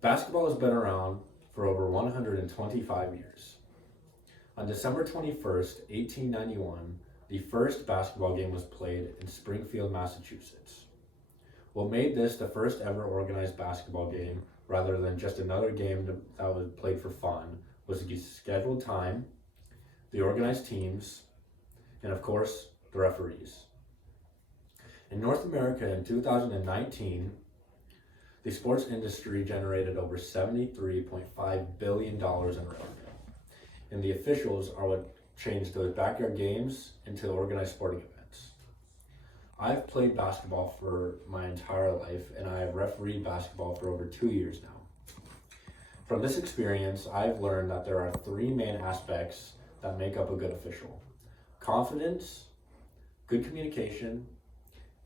Basketball has been around for over 125 years. On December 21st, 1891, the first basketball game was played in Springfield, Massachusetts. What made this the first ever organized basketball game, rather than just another game that was played for fun, was the scheduled time, the organized teams, and of course, the referees. In North America in 2019, the sports industry generated over $73.5 billion in revenue, and the officials are what changed those backyard games into organized sporting events. I've played basketball for my entire life, and I have refereed basketball for over 2 years now. From this experience, I've learned that there are three main aspects that make up a good official: confidence, good communication,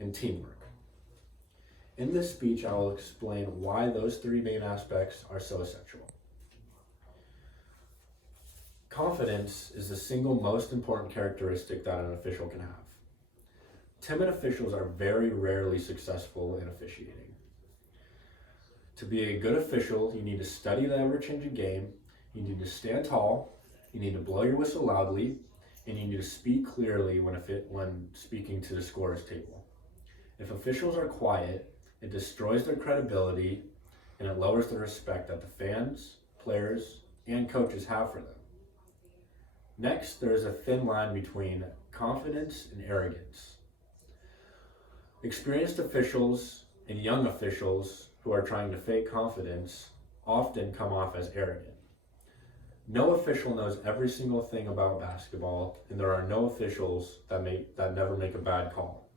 and teamwork. In this speech, I will explain why those three main aspects are so essential. Confidence is the single most important characteristic that an official can have. Timid officials are very rarely successful in officiating. To be a good official, you need to study the ever-changing game, you need to stand tall, you need to blow your whistle loudly, and you need to speak clearly when speaking to the scorer's table. If officials are quiet, it destroys their credibility and it lowers the respect that the fans, players, and coaches have for them. Next, there is a thin line between confidence and arrogance. Experienced officials and young officials who are trying to fake confidence often come off as arrogant. No official knows every single thing about basketball, and there are no officials that never make a bad call.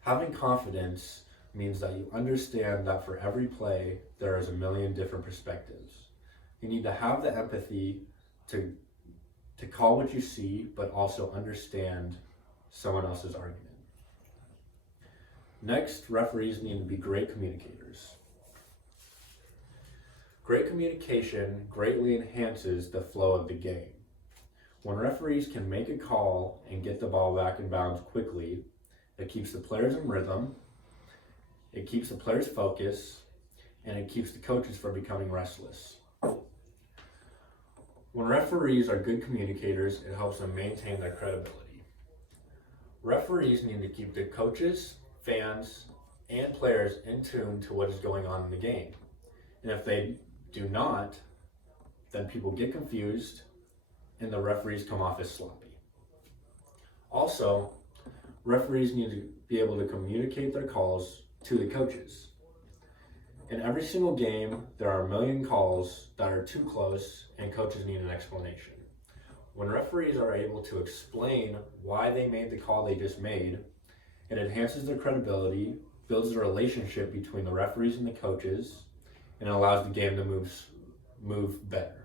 Having confidence means that you understand that for every play, there is a million different perspectives. You need to have the empathy to call what you see, but also understand someone else's argument. Next, referees need to be great communicators. Great communication greatly enhances the flow of the game. When referees can make a call and get the ball back in bounds quickly, it keeps the players in rhythm, it keeps the players focused, and it keeps the coaches from becoming restless. When referees are good communicators, it helps them maintain their credibility. Referees need to keep the coaches, fans, and players in tune to what is going on in the game. And if they do not, then people get confused and the referees come off as sloppy. Also, referees need to be able to communicate their calls to the coaches. In every single game, there are a million calls that are too close and coaches need an explanation. When referees are able to explain why they made the call they just made, it enhances their credibility, builds a relationship between the referees and the coaches, and allows the game to move better.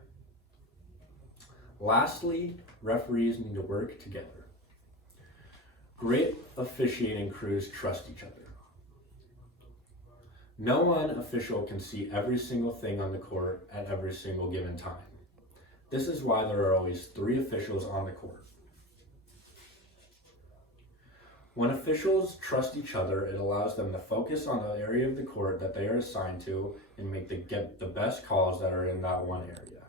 Lastly, referees need to work together. Great officiating crews trust each other. No one official can see every single thing on the court at every single given time. This is why there are always 3 officials on the court. When officials trust each other, it allows them to focus on the area of the court that they are assigned to and get the best calls that are in that one area.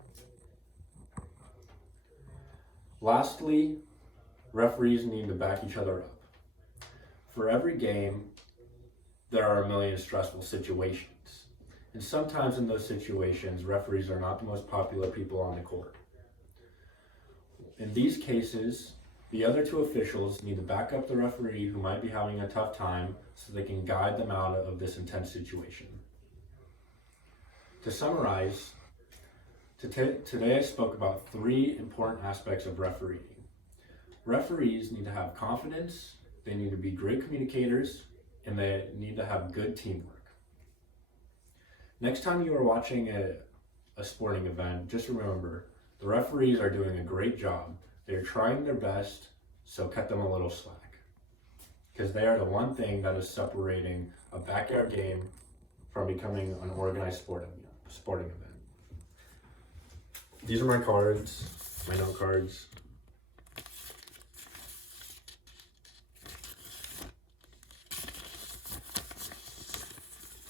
Lastly, referees need to back each other up. For every game, there are a million stressful situations. And sometimes in those situations, referees are not the most popular people on the court. In these cases, the other 2 officials need to back up the referee who might be having a tough time so they can guide them out of this intense situation. To summarize, today I spoke about 3 important aspects of refereeing. Referees need to have confidence, they need to be great communicators, and they need to have good teamwork. Next time you are watching a sporting event, just remember, the referees are doing a great job. They're trying their best, so cut them a little slack. Because they are the one thing that is separating a backyard game from becoming an organized sporting event. These are my cards, my note cards.